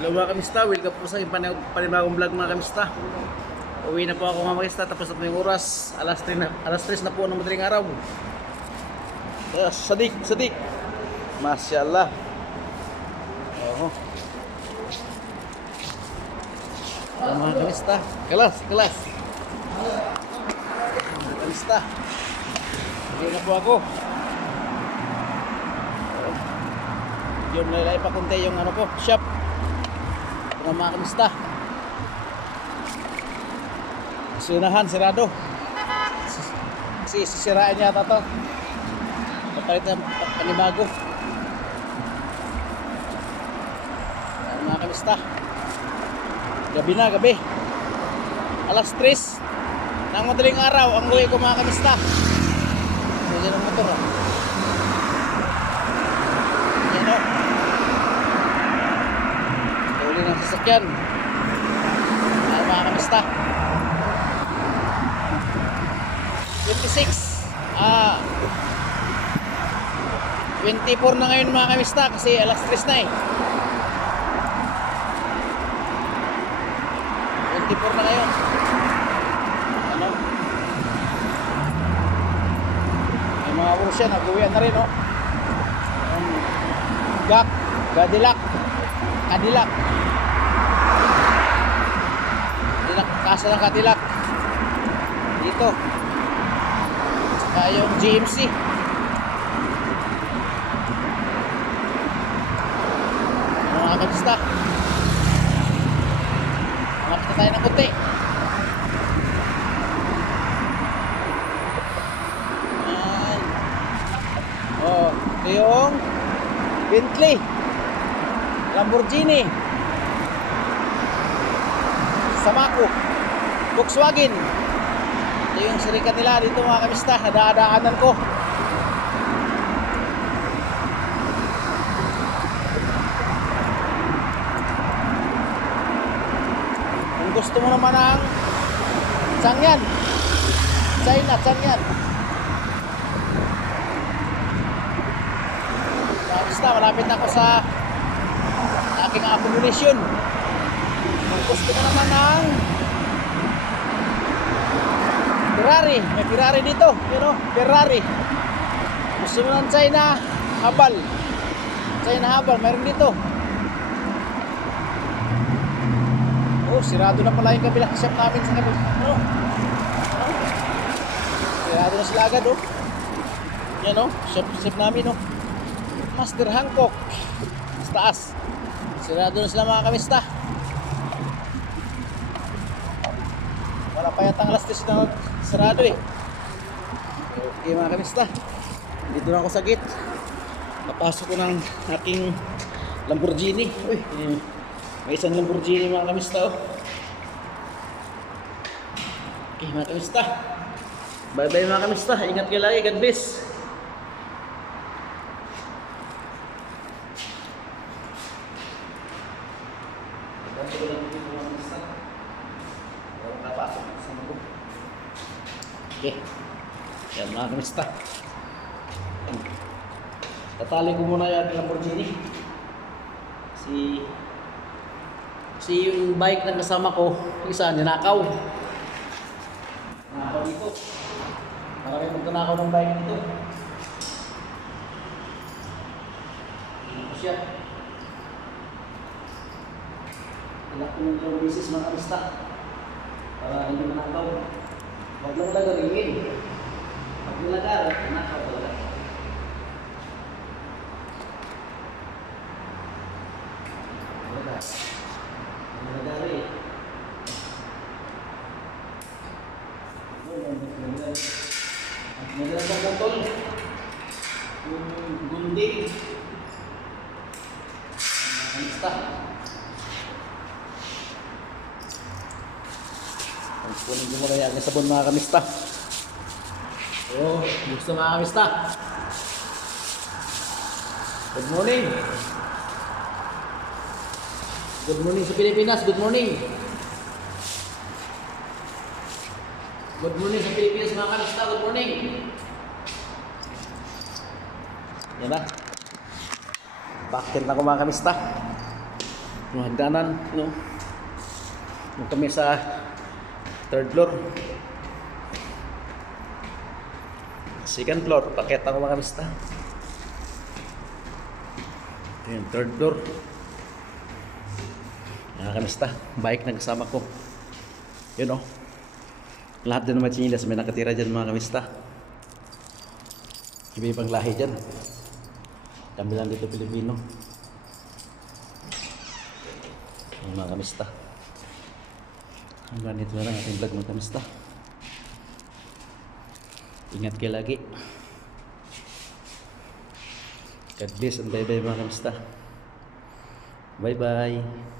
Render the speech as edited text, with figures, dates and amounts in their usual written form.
Hello mga kamista, welcome po sa aking panibagong vlog mga kamista. Uwi na po ako mga kamista, tapos na po yung oras. Alas 3 na po ng madaling araw. Sadik. Masyaallah. Oo. Mga kamista, kelas. Mga kamista. Uwi na po ako. Yun, nilay pa kunti yung ano ko, shop. Ito mga kamista. Sunahan, sirado. Kasi sisirain yata to. Papalit na panibago. Ayan, mga kamista. Gabi. Alas 3 ng madaling araw ang uwi ko mga kamista. Yan ang motor. Yan o. Uli ng sasakyan. Ayan mga kamista. 24 na ngayon mga kamista kasi alas 3 na eh. 24 na ngayon. Ano? May mga Borussia nag-uwian na rin oh. Cadillac. Kasa ng Cadillac. Dito. Saka yung GMC. Mga kamista. Makita tayo ng puti. Ayan. Oh, ito yung Bentley, Lamborghini, Samaco, Volkswagen. Ito yung sirikat nila dito mga kamista. Nadadaanan ko. Kung gusto mo naman ng Changyan, Changyan. Kamista, malapit na ako sa aking accommodation. Kung gusto mo naman ng Ferrari, may Ferrari dito, you know, Ferrari. Gusto mo ng China Habal, mayroon dito. Oh, sirado na pala yung kabilang shop namin sa kabila. Ano? Sirado na sila agad oh. Yan oh, shop namin oh. Master Hancock sa taas. Sirado na sila mga kamista. Wala pa yata ang alas 10 na sarado eh. Okay mga kamista, dito na ako sa gate. Napasok ko ng aking Lamborghini. Uy, may isang Lamborghini mga kamista oh. Okay mga kamista, bye bye mga kamista. Ingat kayo lagi, God bless. Okay. Yan mga kamista. Tatali ko muna yung Lamborghini. Kasi yung bike na kasama ko, isa ninakaw. Ninakaw dito. Marami magtanakaw ng bike dito. Dito siya. Inak ko ng 2 beses mga kamista para hindi manakaw. Huwag lang lagarin. Pag nilagar, nakaw talaga. Nilagari. Nilagari sa botol. Yung gunting. Kamista. Kunin ko muna yan sabon mga kamista. Oh, gusto mga kamista. Good morning. Good morning sa Pilipinas. Good morning. Good morning sa Pilipinas mga kamista. Good morning. Yan na. Bakit na ako mga kamista. Yung hagdanan, no? Yung kami sa third floor. Second floor, pakita ko mga kamista. Ito yung third floor. Mga kamista, bike na kasama ko. Yun oh. Lahat din naman chinelas, may nakatira dyan mga kamista. Iba-ibang lahi dyan. Kami lang dito Pilipino. Yung mga kamista. Hanggang dito na lang ating vlog mga kamista. Ingat kayo lagi. God bless and bye bye mga kamista. Bye bye.